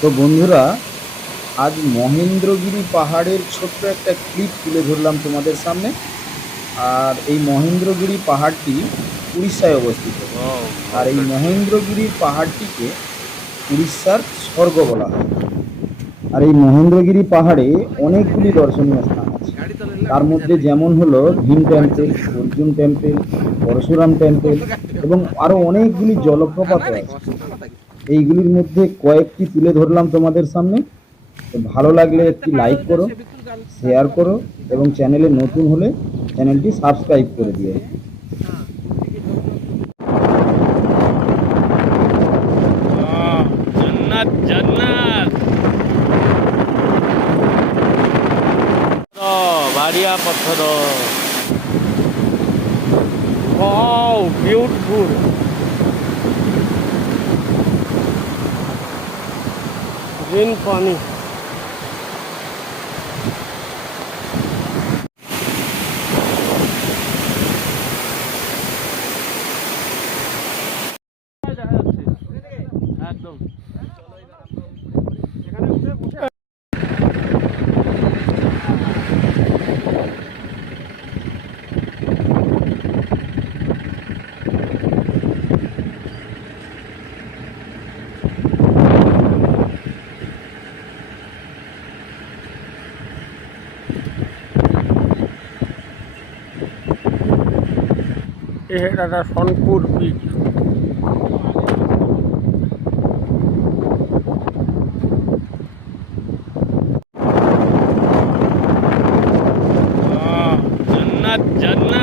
তো বন্ধুরা আজ মহেন্দ্রগিরি পাহাড়ের ছোট্ট একটা ক্লিপ তুলে ধরলাম তোমাদের সামনে। আর এই মহেন্দ্রগিরি পাহাড়টি উড়িষ্যায় অবস্থিত। আর এই মহেন্দ্রগিরি পাহাড়টিকে উড়িষ্যার স্বর্গ বলা হয়। আর এই মহেন্দ্রগিরি পাহাড়ে অনেকগুলি দর্শনীয় স্থান আছে। তার মধ্যে যেমন হলো Bhim temple Arjun temple Parshuram temple এবং আরও অনেকগুলি জলপ্রপাত আছে। এইগুলির মধ্যে কয়েকটি তুলে ধরলাম তোমাদের সামনে। তো ভালো লাগলে একটি লাইক করো শেয়ার করো এবং চ্যানেলে নতুন হলে চ্যানেলটি সাবস্ক্রাইব করে দিও। ভারিয়া পথর। ও বিউটিফুল rain, rain, दादा सोनपुर बीच जन्नत जन्नत